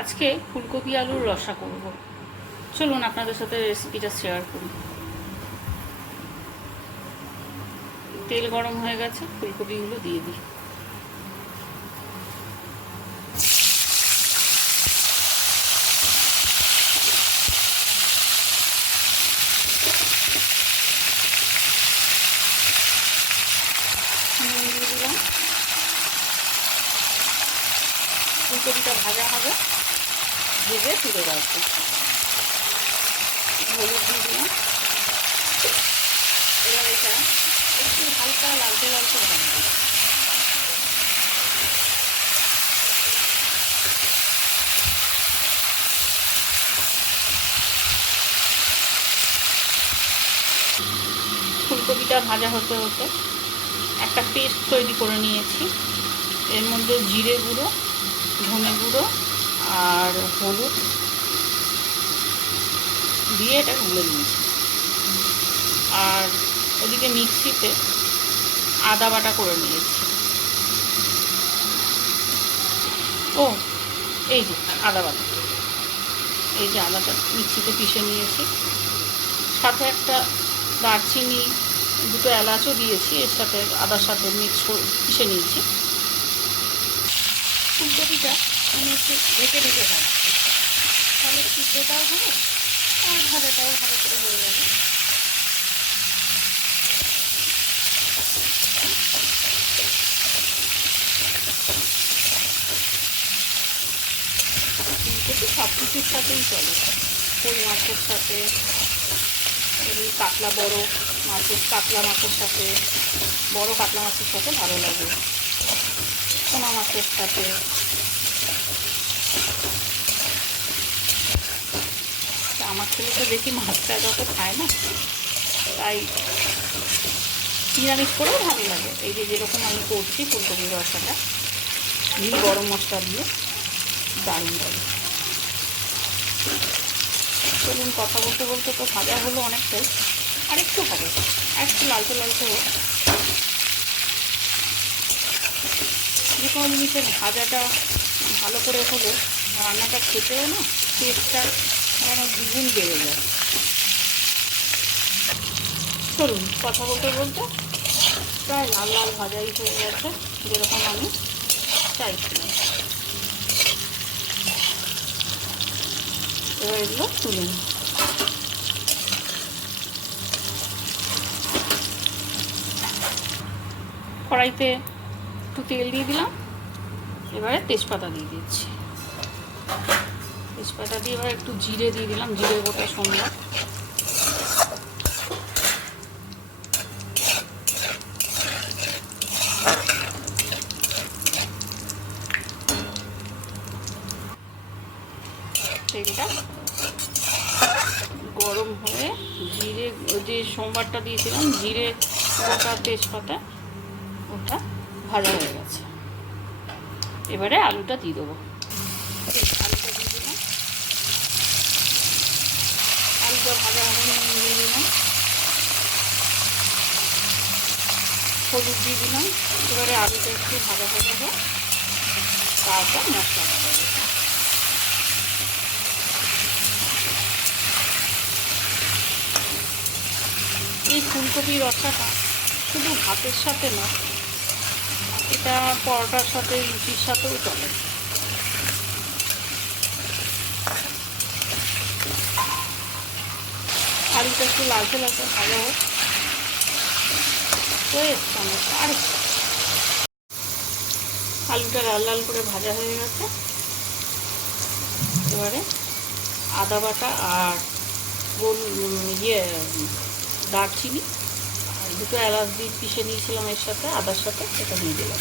আজকে ফুলকপি আলুর রসা করব। চলুন আপনাদের সাথে রেসিপিটা শেয়ার করি। তেল গরম হয়ে গেছে, ফুলকপিগুলো দিয়ে দিই। নুন দিয়ে দিলাম। ফুলকপিটা ভাজা হবে, ভেজে তুলে রাখবো। হলুদ দিয়ে দিলাম। এবার এটা একটু হালকা লালচে লালচে ভাজবো। ফুলকপিটা ভাজা হতে হতে একটা পেস্ট তৈরি করে নিয়েছি। এর মধ্যে জিরে গুঁড়ো, ধনে গুঁড়ো আর হলুদ দিয়ে এটা গুলে নিয়েছি। আর ওদিকে মিক্সিতে আদা বাটা করে নিয়েছি। ও এই যে আদা বাটা, এই যে আদাটা মিক্সিতে পিষে নিয়েছি। সাথে একটা দারচিনি, দুটো এলাচও দিয়েছি, এর সাথে আদার সাথে মিক্স করে পিষে নিয়েছি। ফুলকপিটা আমি একটু ঢেকে ঢেকে ভাজছি, তাহলে পিঠেটাও হবে আর ভাজাটাও ভালো করে হয়ে যাবে। ফুলকপি সব কিছুর সাথেই চলে, কই মাছের সাথে, কাতলা বড় মাছের, কাতলা মাছের সাথে, বড় কাতলা মাছের সাথে ভালো লাগে, পোনা মাছের সাথে। আমার ছেলে তো দেখি মাছটা যত খায় না, তাই নিরামিষ করেও ভালো লাগে। এই যে যেরকম আমি করছি ফুলকপির রসাটা, ঘি গরম মশলা দিয়ে দারুণ লাগে। চলুন, কথা বলতে বলতে তো ভাজা হলো অনেকটাই, আর একটু হবে, আর একটু লালচে লালচে হোক। যে কোনো জিনিসের ভাজাটা ভালো করে হলে রান্নাটা খেতেও না টেস্টটা যেন দ্বিগুণ বেড়ে যায়। চলুন, কথা বলতে বলতে প্রায় লাল লাল ভাজাই হয়ে গেছে, যেরকম আমি চাইছিলাম। এবার এগুলো তুলে নিই। কড়াইতে একটু তেল দিয়ে দিলাম, এবারে তেজপাতা দিয়ে দিচ্ছি। তেজপাতা দিয়ে এবার একটু জিরে দিয়ে দিলাম, জিরে গোটা সোমবার। তেলটা গরম হয়ে জিরে, যে সোমবারটা দিয়েছিলাম, জিরে গোটা তেজপাতা, ওটা ভাজা হয়ে গেছে। এবারে আলুটা দিয়ে দেবো। আলুটা দিয়ে দিলাম, আলুটা ভাজা হবে, নুন দিয়ে দিলাম, হলুদ দিয়ে দিলাম। এবারে আলুটা একটু ভাজা ভাজা হোক, তারপর মশলাটা দেবো। এই ফুলকপির রসাটা শুধু ভাতের সাথে না, এটা পরোটার সাথে, রুটির সাথেও চলে। আলুটা একটু লালচে লালচে ভাজা হোক, হয়ে এসছে অনেকটা। আর আলুটা লাল লাল করে ভাজা হয়ে গেছে। এবারে আদা বাটা আর দারচিনি আর দুটো এলাচ দিয়ে পিষে নিয়েছিলাম এর সাথে, আদার সাথে, এটা দিয়ে দিলাম।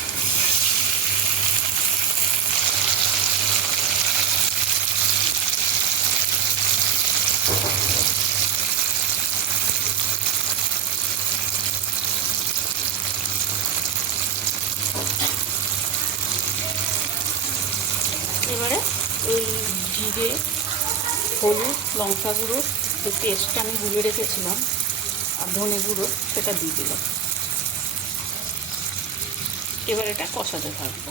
এবারে ওই জিরে, হলুদ, লঙ্কা গুঁড়ো, যে পেস্টটা আমি গুলে রেখেছিলাম, আর ধনে গুঁড়ো, সেটা দিয়ে দিলাম। এবার এটা কষাতে থাকবো।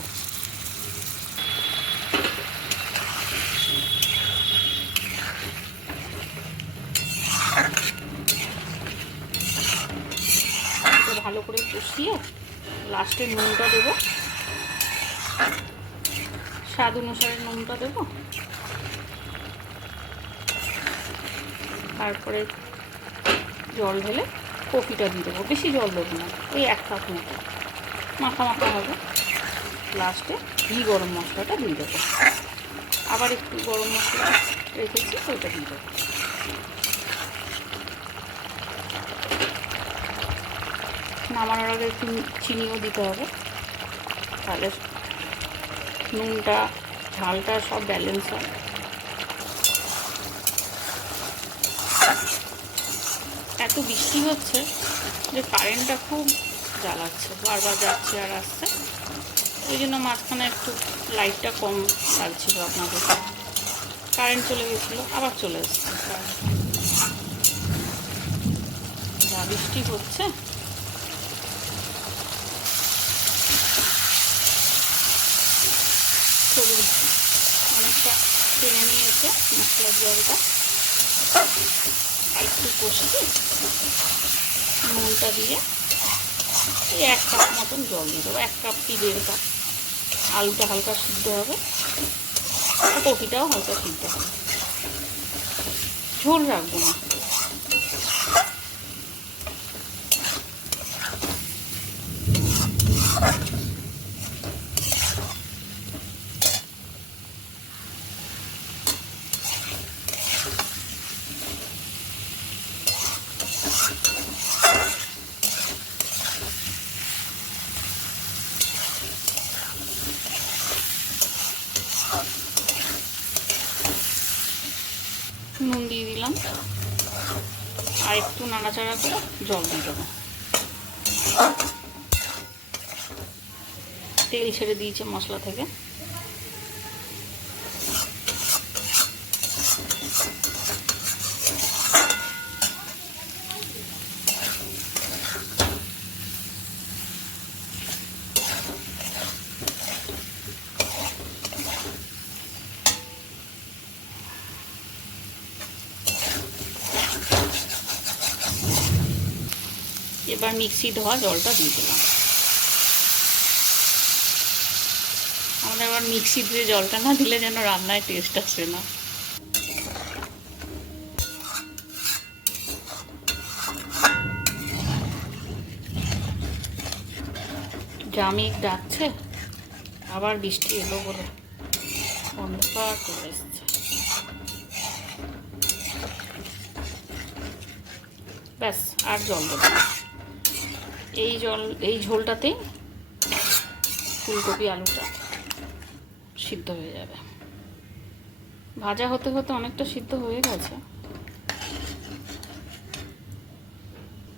কষিয়ে লাস্টে নুনটা দেবো, স্বাদ অনুসারে নুনটা দেবো। তারপরে জল ঢেলে কপিটা দিয়ে দেবো, বেশি জল দেবো না, ওই 1 কাপ মতো, মাখা মাখা হবে। লাস্টে ঘি গরম মশলাটা দিয়ে দেবো, আবার একটু গরম মশলা রেখেছি ওইটা দিয়ে দেবো। নামানোর আগে একটু চিনিও দিতে হবে, তাহলে নুনটা ঝালটা সব ব্যালেন্স হয়। এত বৃষ্টি হচ্ছে যে কারেন্টটা খুব জ্বালাচ্ছে, বারবার যাচ্ছে আর আসছে, ওই জন্য মাঝখানে একটু লাইটটা কম লাগছিল আপনাদের। কারেন্ট চলে গেছিলো, আবার চলে এসছে। যা বৃষ্টি হচ্ছে, চলুন, অনেকটা টেনে নিয়েছে মশলার জলটা। আর একটু কষিয়ে নুনটা দিয়ে এই 1 কাপ মতন জল দিয়ে দেবো, 1 কাপ কি 1.5 কাপ। আলুটা হালকা সিদ্ধ হবে আর কপিটাও হালকা সিদ্ধ হবে, ঝোল রাখবো না। নুন দিয়ে দিলাম আর একটু নাড়াচাড়া করে জল দিয়ে দেবো। তেল ছেড়ে দিয়েছে মশলা থেকে। এবার মিক্সি ধোয়া জলটা দিয়ে দিলাম। আমাদের আবার মিক্সি ধুয়ে জলটা না দিলে যেন রান্নায় টেস্ট আসে না। জামিক ডাকছে, আবার বৃষ্টি এলো বলে অন্ধকার চলে এসছে। ব্যাস, আর জল দেবো না। এই ঝোলটাতেই ফুলকপি আলুটা সিদ্ধ হয়ে যাবে। ভাজা হতে হতে অনেকটা সিদ্ধ হয়ে গেছে।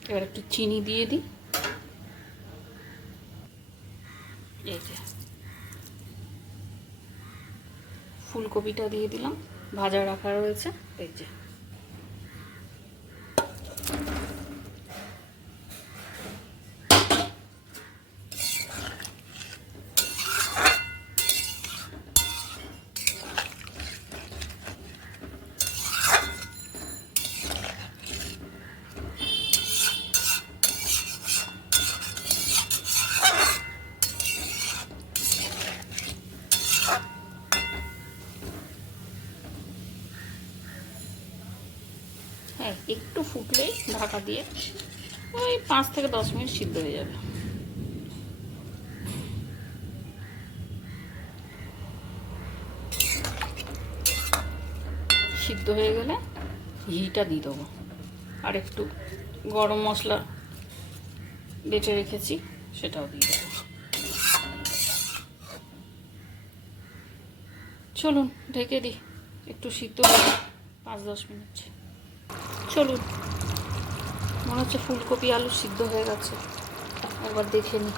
এবার একটু চিনি দিয়ে দিই। এই যে ফুলকপিটা দিয়ে দিলাম, ভাজা রাখা রয়েছে। এই যে একটু ফুটলেই ঢাকা দিয়ে ওই 5 থেকে 10 মিনিট সিদ্ধ হয়ে যাবে। সিদ্ধ হয়ে গেলে ঘিটা দিয়ে দেবো, আর একটু গরম মশলা বেটে রেখেছি সেটাও দিয়ে দেবো। চলুন ঢেকে দিই, একটু সিদ্ধ হবে 5-10 মিনিট। চলুন, মনে হচ্ছে ফুলকপি আলু সিদ্ধ হয়ে গেছে, একবার দেখে নিই।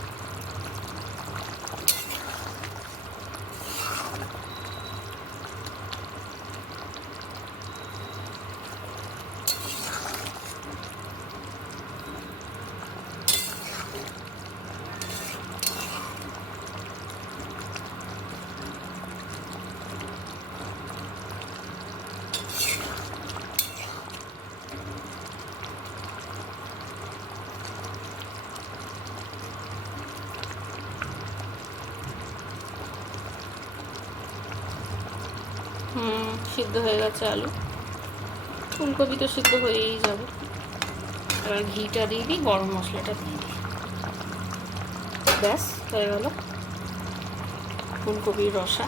সিদ্ধ হয়ে গেছে আলু, ফুলকপি তো সিদ্ধ হয়েই যাবে। এবার ঘিটা দিয়ে দিই, গরম মশলাটা দিয়ে দিই, ব্যাস হয়ে গেল ফুলকপির রসা।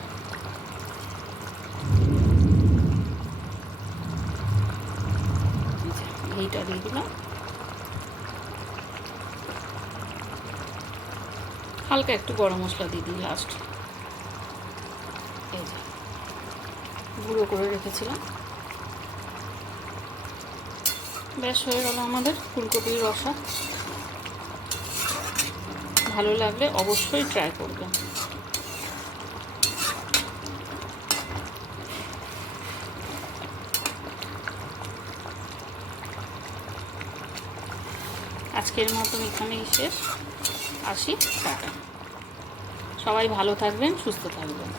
ঘিটা দিয়ে দিলাম, হালকা একটু গরম মশলা দিয়ে দিই লাস্ট। এই যে গুঁড়ো করে রেখেছিলাম, ব্যাস হয়ে গেল আমাদের ফুলকপির রসা। ভালো লাগলে অবশ্যই ট্রাই করবেন। আজকের মতন এখানেই শেষ, আসি, টাটা। সবাই ভালো থাকবেন, সুস্থ থাকবেন।